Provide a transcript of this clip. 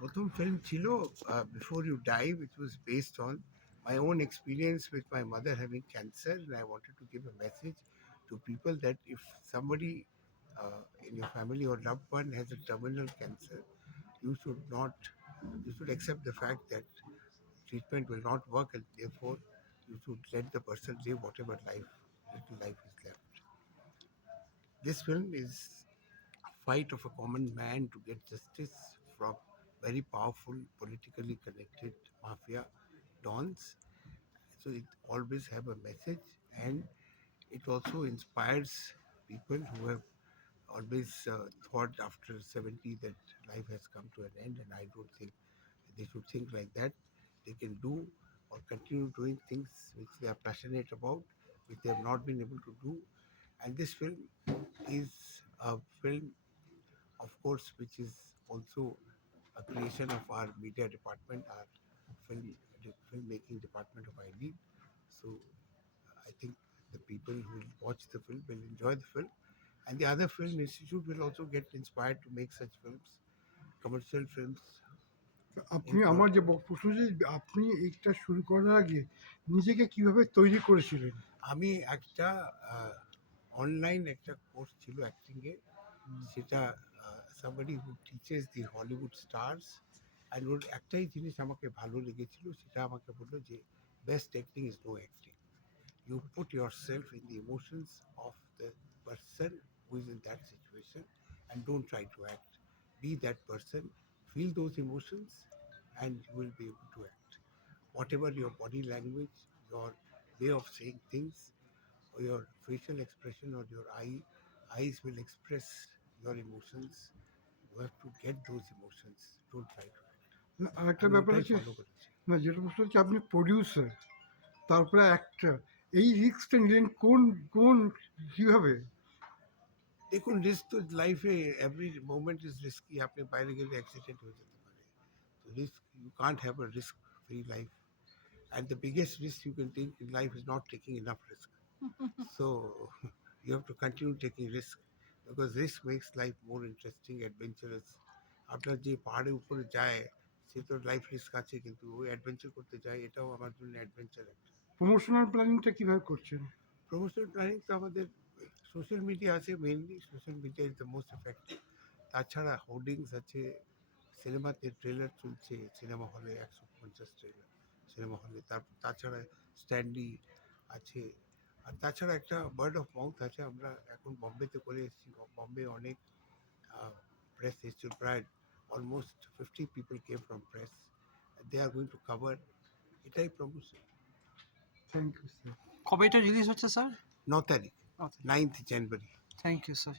প্রথম ফিল্ম ছিল Before You Die, which was based on my own experience with my mother having cancer, and I wanted to give a message to people that if somebody in your family or loved one has a terminal cancer, you should not, you should accept the fact that treatment will not work, and therefore you should let the person live whatever little life is left. This film is a fight of a common man to get justice from very powerful, politically connected mafia dons. So it always have a message, and it also inspires people who have always thought after 70 that life has come to an end, and I don't think they should think like that. They can do or continue doing things which they are passionate about, which they have not been able to do. And this film is a film, of course, which is also a creation of our media department, our filmmaking department of ID. So I think the people who will watch the film will enjoy the film, and the other film institute will also get inspired to make such films, commercial films. আপনি আমার যে প্রশ্ন যে আপনি এইটা শুরু করার আগে নিজেকে কিভাবে তৈরি করেছিলেন? আমি একটা অনলাইন একটা কোর্স ছিল অ্যাক্টিংয়ে, সেটা somebody who teaches the Hollywood stars, আর ওর একটাই জিনিস আমাকে ভালো লেগেছিল, সেটা আমাকে বললো যে best acting is no acting, you put yourself in the emotions of the person who is in that situation and don't try to act. Be that person, feel those emotions, and you will be able to act. Whatever your body language, your way of saying things, or your facial expression or your eyes will express your emotions. You have to get those emotions. Don't try to act. আরেকটা আমি ব্যাপার ওটাই হচ্ছে, ফলো করেছি। না যেটা প্রশ্ন হচ্ছে আপনি প্রডিউসার, তারপরে একটা, এই রিস্কটা নিলেন কোন কোন কিভাবে? দেখুন, রিস্ক তো লাইফে এভরি মোমেন্ট ইজ রিস্কি। আপনি বাইরে গেলে অ্যাক্সিডেন্ট হয়ে যেতে পারে। তো risk, you can't have a risk free life, and the biggest risk you can take in life is not taking enough risk. So you have to continue taking risk, because risk makes life more interesting, adventurous. আপনার যে পাহাড়ের উপরে যায়, সে তো life risk আছে, কিন্তু ওই অ্যাডভেঞ্চার করতে যায়, এটাও আমার জন্য অ্যাডভেঞ্চার একটা। প্রমোশনাল প্ল্যানিংটা কিভাবে করছেন? প্রমোশনাল প্ল্যানিং তো আমাদের সোশ্যাল মিডিয়া আছে, mainly social media is the most effective. তাছাড়া হোর্ডিংস আছে, সিনেমাতে ট্রেলার চলছে সিনেমা হলে, 150 ট্রেলার সিনেমা হলে। তাছাড়া স্ট্যান্ডি আছে, আর তাছাড়া একটা ওয়ার্ড অফ মাউথ আছে। আমরা এখন বম্বেতে করে এসেছি, বম্বে অনেক প্রেস এসেছিল, প্রায় almost 50 people came from press, they are going to cover. এটাই প্রমোশন। Thank you sir. কবে এটা রিলিজ হচ্ছে স্যার? 9 তারিখ, Okay. 9th January. Thank you sir.